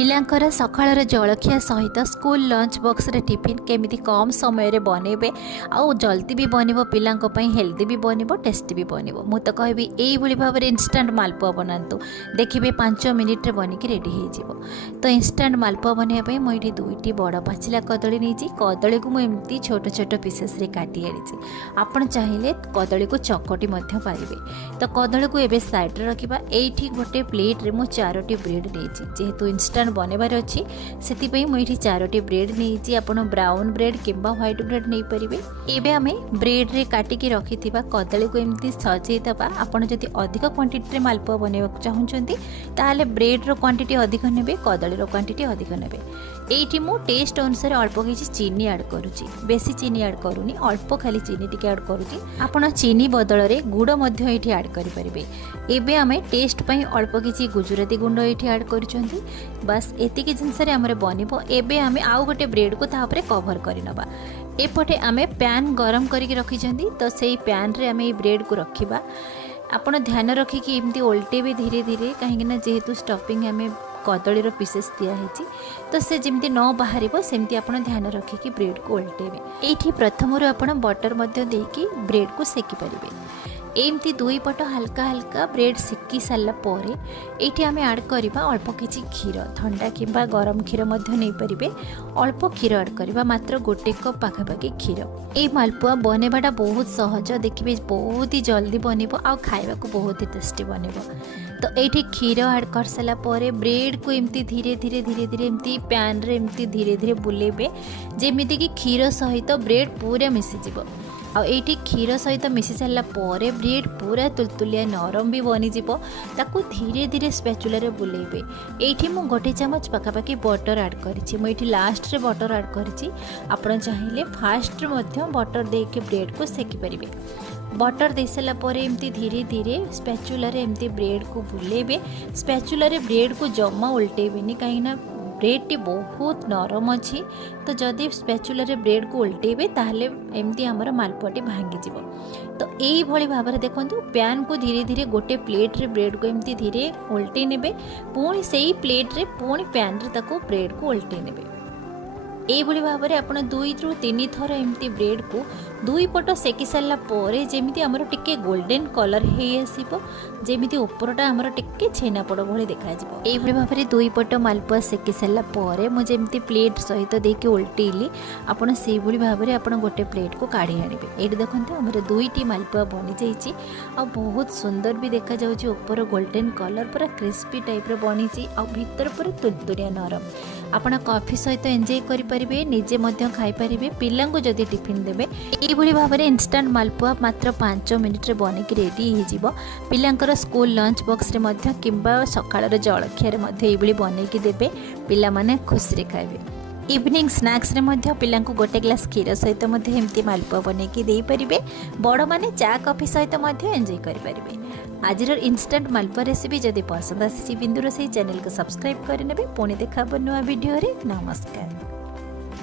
पिलांकर सकाळर जलखिया सहित school lunch box रे tiffin केमिति कम समय रे बनेबे आउ जल्दी भी बनिबो पिलांक पई हेल्दी भी बनिबो टेस्टी भी बनिबो। मु तो कहबी एई भली भाव रे इंस्टेंट मालपुआ बनांतु देखिबे 5 मिनिट रे बनिक रेडी हे जिवो। तो इंस्टेंट मालपुआ बनिया पई मु एठी दुईटी बड़ पाचिला कदली नेची। कदली को मु एम्ति छोट छोट पीसेस रे काटी आनिछि। आपण चाहिले कदली को चकटी मध्य पारिबे। तो कदली को एबे साइड रे रखिबा। एठी गोटे प्लेट रे मु 4टी ब्रेड नेछि। जेहेतु इंस्टेंट बनबार अच्छी से मुझे 4टी ब्रेड नहीं आप ब्राउन ब्रेड किंबा व्हाइट ब्रेड नहीं पारे। एबे आमे ब्रेड रे काटिकी रखि कदली को एमती सजेदबा। आपड़ जदि अधिक क्वांटिटी मालपुआ बनवाक चाहूँगी ताहले ब्रेड रो क्वांटिटी अधिक नेबे कदली रो क्वांटिटी अधिक नेबे। एठी मु टेस्ट अनुसार अल्प किसी चीनी ऐड करूची। बेसी चीनी ऐड करूनी अल्प खाली चीनी टिके ऐड करूची। आपण चीनी बदल रे गुड़ मध्य एठी ऐड करि परिबे। एबे आमे टेस्ट पई अल्प किसी गुजराती गुंड एठी ऐड करूचंती। बस एतिकी जिनस रे हमरे बनिबो। एबे आमे आउ गोटे ब्रेड को ता ऊपर कवर करि नबा। एपटे आमे पैन गरम करिक रखिचंती। तो सेही पैन रे आमे ए ब्रेड को रखिबा। आपण ध्यान रखिकी एमती उल्टे भी धीरे धीरे कहीं जेहेतु स्टफिंग आमे कदली रो पीसेस दिया है तो से जमती न बाहर सेमती आप ध्यान रखिकी ब्रेड को उल्टेबे। एठी प्रथम आपण बटर मध्य देकी ब्रेड को सेकी परिबे। एमती दुई पट हल्का हल्का ब्रेड सेकी सारा पर ये आम ऐड करवा अल्प किसी क्षीर ठंडा किंबा गरम क्षीर नहीं पारे। अल्प क्षीर ऐड करवा मात्र गोटे कप पाखापाखि क्षीर। ये मालपुआ बनवाटा बहुत सहज देखिए बहुत ही जल्दी बनब आ खावा को बहुत ही टेस्टी बनब। तो ये क्षीर ऐड कर सारा ब्रेड को एमती धीरे धीरे धीरे धीरे एमती पैन रे एमती धीरे धीरे बुलेबे जेमिति कि क्षीर सहित ब्रेड पूरा मिसीज। आ ये क्षीर सहित मिसी सारा ब्रेड पूरा तुलतुलिया नरम भी बनीजिव। ताकू धीरे धीरे स्पैचुला बुलेबे। ये मु गोटे चामच पाखापाखि बटर ऐड करिछि। मु एठी लास्ट रे बटर ऐड करिछि। आपण चाहिए फास्ट बटर देके ब्रेड को सेकी परिबे। बटर दे सारा एमती धीरे धीरे स्पैचुला एमती ब्रेड को बुलेबे। स्पैचुला ब्रेड को जमा उल्टेबेनी कहीं ब्रेड टी बहुत नरम अच्छी। तो जदि स्पैचुला ब्रेड को उल्टेबे ताहले एमती आमर मालपुआटी भांगी जीव। तो यही भली भाव में देखो पैन को धीरे धीरे गोटे प्लेट रे ब्रेड को एमती धीरे उल्टे नेबे। पुणी से ही प्लेट रे पुणी पैन रे ताको ब्रेड को उल्टे नेबे। यही भाव में आप 2 ରୁ 3 थर एमती ब्रेड को दुई पट सेकी सारा जमी आमर टिके गोल्डन कलर हो आसो जमी उपरटा आमर टिके छेनापोड़ भली देखा। यही भाव में 2 पट मालपुआ सेकी सारा मुझे प्लेट सहित देके उल्टेली। आपड़ से भाव में आप गोटे प्लेट को काढ़ी आने। ये देखते आमर 2टी मालपुआ बनी जाइए आ बहुत सुंदर भी देखा जाउछि। ऊपर गोल्डन कलर पूरा क्रिस्पी टाइप बनी भीतर पूरा तुलतुलिया नरम। आपड़ कॉफी सहित एंजॉय करें निजे खाई पारे। पिला जदि टिफिन देवे यही भाव में इंस्टेंट मालपुआ मात्र 5 मिनिट रे बनिक रेडी हो। पिलांकर स्कूल लंच बॉक्स रे किंबा सकाळर जलखिया ये बनईकी देवे। पिला माने खुशी रे खाइबे। इवनिंग स्नैक्स रे पिला गोटे ग्लास क्षीर सहित एमती मालपुआ बनईकी दे पारिबे। बड़ माने चा कॉफी सहित एंजॉय करें। आज इंस्टेंट मालपुआ रेसिपी जदि पसंद आसी बिंदुरोसई चैनल को सब्सक्राइब करने। पुणी देखा नुआ वीडियो रे। नमस्कार।